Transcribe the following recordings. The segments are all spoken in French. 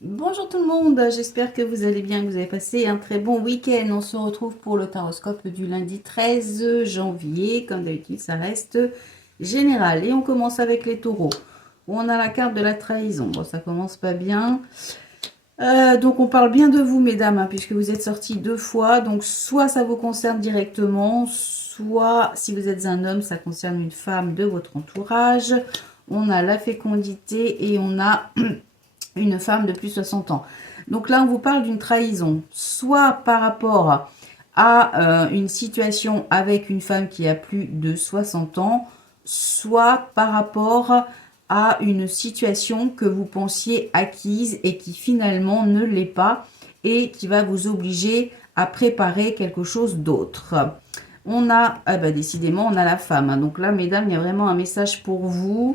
Bonjour tout le monde, j'espère que vous allez bien, que vous avez passé un très bon week-end. On se retrouve pour le taroscope du lundi 13 janvier. Comme d'habitude, ça reste général. Et on commence avec les taureaux. On a la carte de la trahison. Bon, ça commence pas bien. Donc on parle bien de vous, mesdames, hein, puisque vous êtes sortis 2 fois. Donc soit ça vous concerne directement, soit si vous êtes un homme, ça concerne une femme de votre entourage. On a la fécondité et on a une femme de plus de 60 ans. Donc là, on vous parle d'une trahison, soit par rapport à une situation avec une femme qui a plus de 60 ans, soit par rapport à une situation que vous pensiez acquise et qui finalement ne l'est pas et qui va vous obliger à préparer quelque chose d'autre. On a, décidément, on a la femme. Donc là, mesdames, il y a vraiment un message pour vous.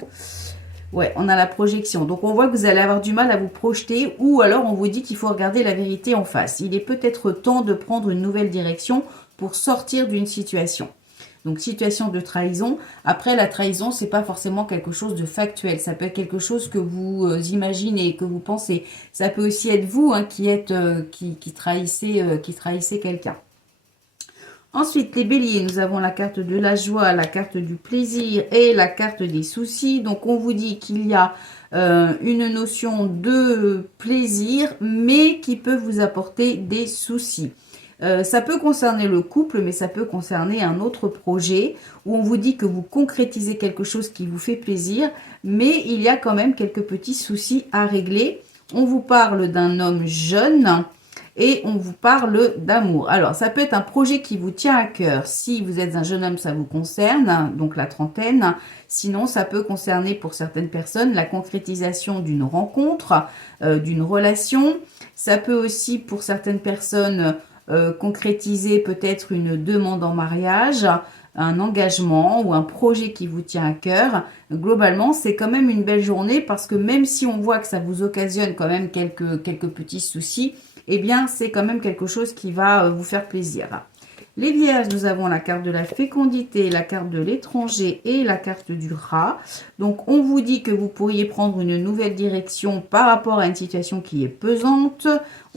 Ouais, on a la projection. Donc, on voit que vous allez avoir du mal à vous projeter ou alors on vous dit qu'il faut regarder la vérité en face. Il est peut-être temps de prendre une nouvelle direction pour sortir d'une situation. Donc, situation de trahison. Après, la trahison, c'est pas forcément quelque chose de factuel. Ça peut être quelque chose que vous imaginez, que vous pensez. Ça peut aussi être vous qui êtes qui trahissez quelqu'un. Ensuite, les béliers, nous avons la carte de la joie, la carte du plaisir et la carte des soucis. Donc, on vous dit qu'il y a une notion de plaisir, mais qui peut vous apporter des soucis. Ça peut concerner le couple, mais ça peut concerner un autre projet où on vous dit que vous concrétisez quelque chose qui vous fait plaisir, mais il y a quand même quelques petits soucis à régler. On vous parle d'un homme jeune et on vous parle d'amour. Alors, ça peut être un projet qui vous tient à cœur. Si vous êtes un jeune homme, ça vous concerne, donc la trentaine. Sinon, ça peut concerner pour certaines personnes la concrétisation d'une rencontre, d'une relation. Ça peut aussi pour certaines personnes concrétiser peut-être une demande en mariage, un engagement ou un projet qui vous tient à cœur. Globalement, c'est quand même une belle journée parce que même si on voit que ça vous occasionne quand même quelques petits soucis, eh bien, c'est quand même quelque chose qui va vous faire plaisir. Les vierges, nous avons la carte de la fécondité, la carte de l'étranger et la carte du rat. Donc, on vous dit que vous pourriez prendre une nouvelle direction par rapport à une situation qui est pesante.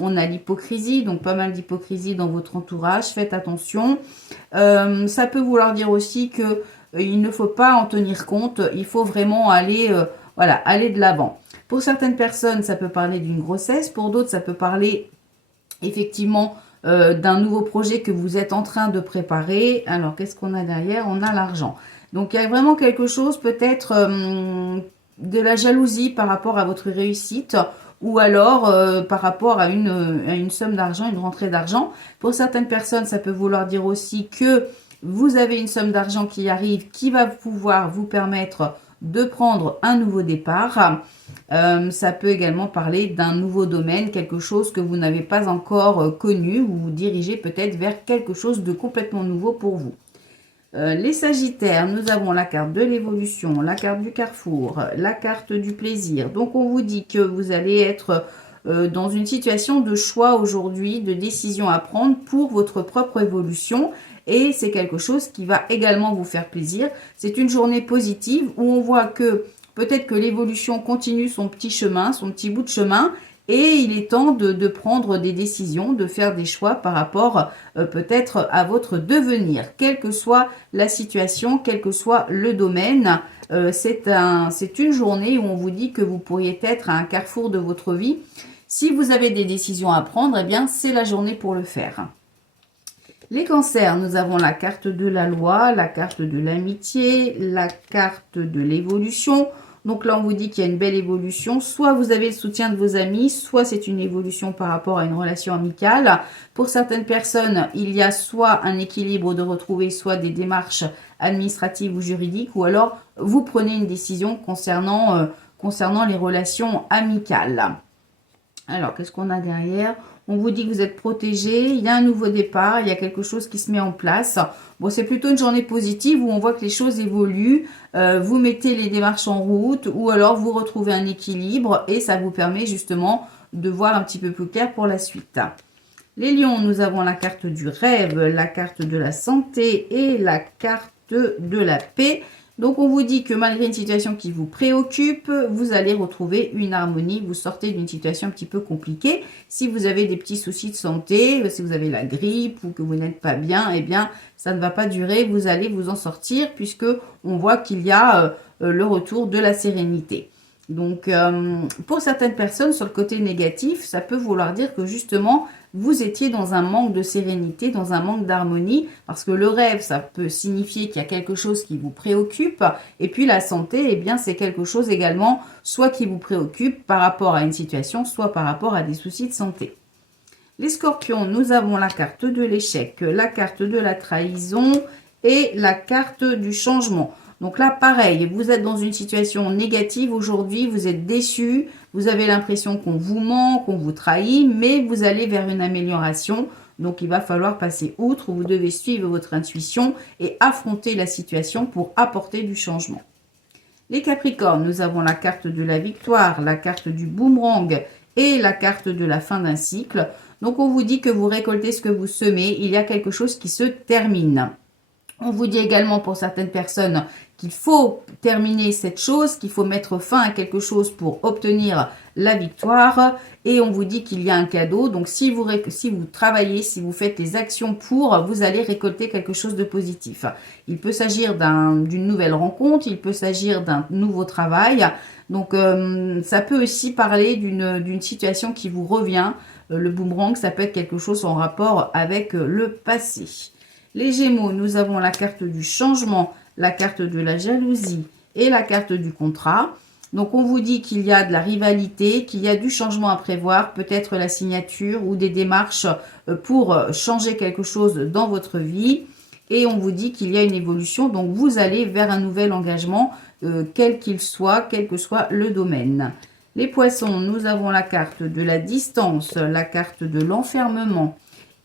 On a l'hypocrisie, donc pas mal d'hypocrisie dans votre entourage. Faites attention. Ça peut vouloir dire aussi que il ne faut pas en tenir compte. Il faut vraiment aller, aller de l'avant. Pour certaines personnes, ça peut parler d'une grossesse. Pour d'autres, ça peut parler effectivement d'un nouveau projet que vous êtes en train de préparer. Alors, qu'est-ce qu'on a derrière? On a l'argent. Donc, il y a vraiment quelque chose, peut-être de la jalousie par rapport à votre réussite ou alors par rapport à une somme d'argent, une rentrée d'argent. Pour certaines personnes, ça peut vouloir dire aussi que vous avez une somme d'argent qui arrive, qui va pouvoir vous permettre de prendre un nouveau départ. Ça peut également parler d'un nouveau domaine, quelque chose que vous n'avez pas encore connu, ou vous dirigez peut-être vers quelque chose de complètement nouveau pour vous. Les Sagittaires, nous avons la carte de l'évolution, la carte du carrefour, la carte du plaisir. Donc on vous dit que vous allez être dans une situation de choix aujourd'hui, de décision à prendre pour votre propre évolution. Et c'est quelque chose qui va également vous faire plaisir. C'est une journée positive où on voit que peut-être que l'évolution continue son petit chemin, son petit bout de chemin. Et il est temps de prendre des décisions, de faire des choix par rapport peut-être à votre devenir. Quelle que soit la situation, quel que soit le domaine, c'est une journée où on vous dit que vous pourriez être à un carrefour de votre vie. Si vous avez des décisions à prendre, eh bien c'est la journée pour le faire. Les cancers, nous avons la carte de la loi, la carte de l'amitié, la carte de l'évolution. Donc là, on vous dit qu'il y a une belle évolution. Soit vous avez le soutien de vos amis, soit c'est une évolution par rapport à une relation amicale. Pour certaines personnes, il y a soit un équilibre de retrouver, soit des démarches administratives ou juridiques, ou alors vous prenez une décision concernant les relations amicales. Alors, qu'est-ce qu'on a derrière? On vous dit que vous êtes protégé, il y a un nouveau départ, il y a quelque chose qui se met en place. Bon, c'est plutôt une journée positive où on voit que les choses évoluent. Vous mettez les démarches en route ou alors vous retrouvez un équilibre et ça vous permet justement de voir un petit peu plus clair pour la suite. Les lions, nous avons la carte du rêve, la carte de la santé et la carte de la paix. Donc, on vous dit que malgré une situation qui vous préoccupe, vous allez retrouver une harmonie. Vous sortez d'une situation un petit peu compliquée. Si vous avez des petits soucis de santé, si vous avez la grippe ou que vous n'êtes pas bien, eh bien, ça ne va pas durer. Vous allez vous en sortir puisque on voit qu'il y a le retour de la sérénité. Donc, pour certaines personnes, sur le côté négatif, ça peut vouloir dire que justement, vous étiez dans un manque de sérénité, dans un manque d'harmonie, parce que le rêve, ça peut signifier qu'il y a quelque chose qui vous préoccupe, et puis la santé, eh bien, c'est quelque chose également, soit qui vous préoccupe par rapport à une situation, soit par rapport à des soucis de santé. Les scorpions, nous avons la carte de l'échec, la carte de la trahison et la carte du changement. Donc là, pareil, vous êtes dans une situation négative aujourd'hui, vous êtes déçu, vous avez l'impression qu'on vous ment, qu'on vous trahit, mais vous allez vers une amélioration. Donc, il va falloir passer outre, vous devez suivre votre intuition et affronter la situation pour apporter du changement. Les Capricornes, nous avons la carte de la victoire, la carte du boomerang et la carte de la fin d'un cycle. Donc, on vous dit que vous récoltez ce que vous semez, il y a quelque chose qui se termine. On vous dit également pour certaines personnes qu'il faut terminer cette chose, qu'il faut mettre fin à quelque chose pour obtenir la victoire. Et on vous dit qu'il y a un cadeau. Donc, si vous travaillez, si vous faites les actions pour, vous allez récolter quelque chose de positif. Il peut s'agir d'une nouvelle rencontre, il peut s'agir d'un nouveau travail. Donc, ça peut aussi parler d'une situation qui vous revient. Le boomerang, ça peut être quelque chose en rapport avec le passé. Les Gémeaux, nous avons la carte du changement, la carte de la jalousie et la carte du contrat. Donc, on vous dit qu'il y a de la rivalité, qu'il y a du changement à prévoir, peut-être la signature ou des démarches pour changer quelque chose dans votre vie. Et on vous dit qu'il y a une évolution, donc vous allez vers un nouvel engagement, quel qu'il soit, quel que soit le domaine. Les Poissons, nous avons la carte de la distance, la carte de l'enfermement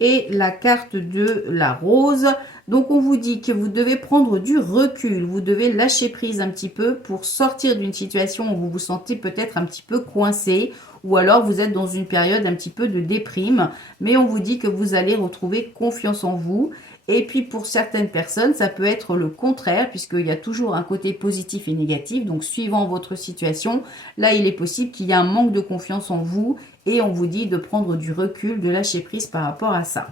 et la carte de la rose. Donc, on vous dit que vous devez prendre du recul, vous devez lâcher prise un petit peu pour sortir d'une situation où vous vous sentez peut-être un petit peu coincé ou alors vous êtes dans une période un petit peu de déprime. Mais on vous dit que vous allez retrouver confiance en vous. Et puis, pour certaines personnes, ça peut être le contraire puisqu'il y a toujours un côté positif et négatif. Donc, suivant votre situation, là, il est possible qu'il y ait un manque de confiance en vous et on vous dit de prendre du recul, de lâcher prise par rapport à ça.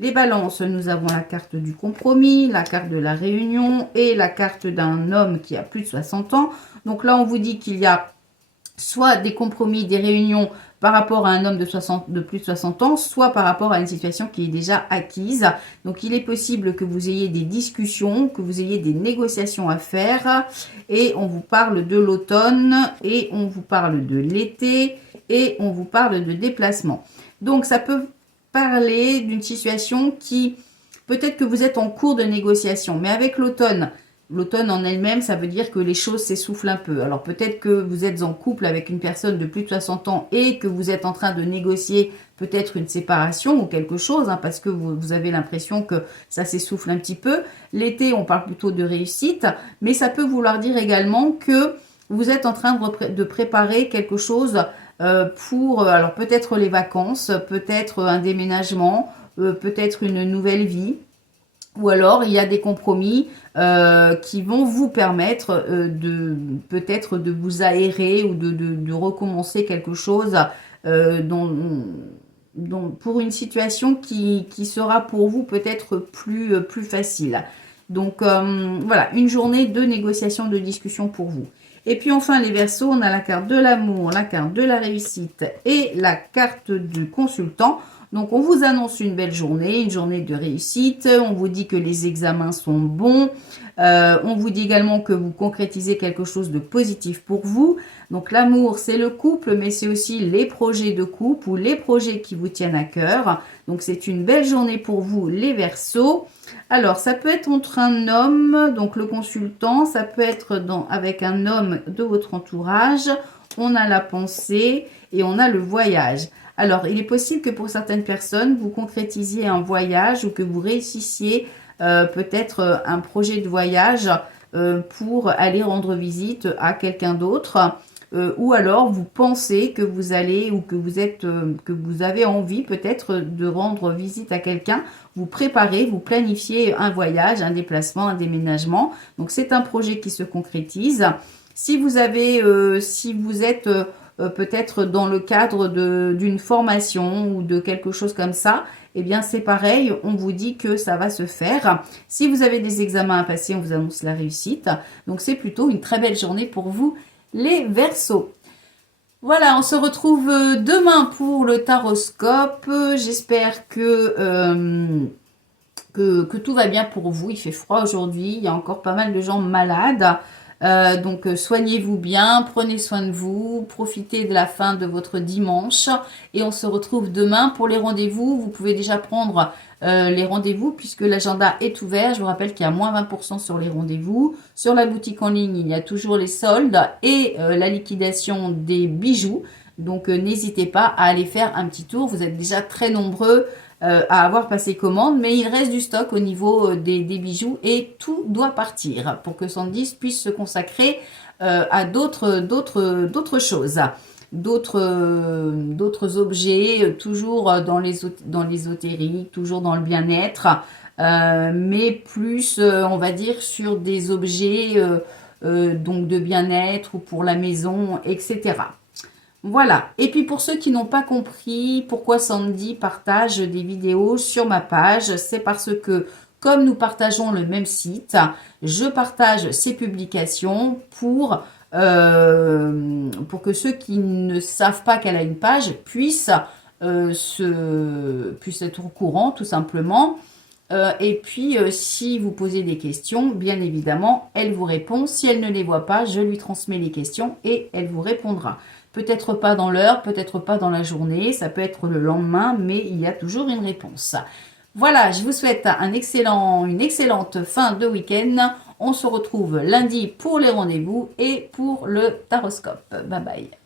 Les balances, nous avons la carte du compromis, la carte de la réunion et la carte d'un homme qui a plus de 60 ans. Donc là, on vous dit qu'il y a soit des compromis, des réunions par rapport à un homme de plus de 60 ans, soit par rapport à une situation qui est déjà acquise. Donc, il est possible que vous ayez des discussions, que vous ayez des négociations à faire. Et on vous parle de l'automne et on vous parle de l'été et on vous parle de déplacement. Donc, ça peut parler d'une situation qui, peut-être que vous êtes en cours de négociation, mais avec l'automne en elle-même, ça veut dire que les choses s'essoufflent un peu. Alors peut-être que vous êtes en couple avec une personne de plus de 60 ans et que vous êtes en train de négocier peut-être une séparation ou quelque chose, parce que vous avez l'impression que ça s'essouffle un petit peu. L'été, on parle plutôt de réussite, mais ça peut vouloir dire également que vous êtes en train de préparer quelque chose pour, alors peut-être les vacances, peut-être un déménagement, peut-être une nouvelle vie. Ou alors, il y a des compromis qui vont vous permettre peut-être de vous aérer ou de recommencer quelque chose pour une situation qui sera pour vous peut-être plus facile. Donc, voilà, une journée de négociation, de discussion pour vous. Et puis enfin, les Verseaux, on a la carte de l'amour, la carte de la réussite et la carte du consultant. Donc, on vous annonce une belle journée, une journée de réussite. On vous dit que les examens sont bons. On vous dit également que vous concrétisez quelque chose de positif pour vous. Donc, l'amour, c'est le couple, mais c'est aussi les projets de couple ou les projets qui vous tiennent à cœur. Donc, c'est une belle journée pour vous, les Verseaux. Alors, ça peut être entre un homme, donc le consultant, ça peut être avec un homme de votre entourage. On a la pensée et on a le voyage. Alors, il est possible que pour certaines personnes, vous concrétisiez un voyage ou que vous réussissiez peut-être un projet de voyage pour aller rendre visite à quelqu'un d'autre. ou alors vous pensez que vous allez ou que vous avez envie peut-être de rendre visite à quelqu'un. Vous préparez, vous planifiez un voyage, un déplacement, un déménagement. Donc c'est un projet qui se concrétise. Si vous êtes peut-être dans le cadre d'une formation ou de quelque chose comme ça, eh bien c'est pareil, on vous dit que ça va se faire. Si vous avez des examens à passer, on vous annonce la réussite. Donc c'est plutôt une très belle journée pour vous, les Verseaux. Voilà, on se retrouve demain pour le taroscope. J'espère que tout va bien pour vous. Il fait froid aujourd'hui, il y a encore pas mal de gens malades. Donc soignez-vous bien, prenez soin de vous, profitez de la fin de votre dimanche et on se retrouve demain pour les rendez-vous. Vous pouvez déjà prendre les rendez-vous puisque l'agenda est ouvert. Je vous rappelle qu'il y a moins 20% sur les rendez-vous. Sur la boutique en ligne, il y a toujours les soldes et la liquidation des bijoux. Donc n'hésitez pas à aller faire un petit tour. Vous êtes déjà très nombreux à avoir passé commande, mais il reste du stock au niveau des bijoux et tout doit partir pour que Sandy puisse se consacrer à d'autres choses, d'autres objets, toujours dans l'ésotérique, toujours dans le bien-être, mais plus, on va dire, sur des objets donc de bien-être ou pour la maison, etc. Voilà. Et puis pour ceux qui n'ont pas compris pourquoi Sandy partage des vidéos sur ma page, c'est parce que comme nous partageons le même site, je partage ces publications pour que ceux qui ne savent pas qu'elle a une page puissent être au courant tout simplement. Et puis, si vous posez des questions, bien évidemment, elle vous répond. Si elle ne les voit pas, je lui transmets les questions et elle vous répondra. Peut-être pas dans l'heure, peut-être pas dans la journée, ça peut être le lendemain, mais il y a toujours une réponse. Voilà, je vous souhaite une excellente fin de week-end. On se retrouve lundi pour les rendez-vous et pour le taroscope. Bye bye.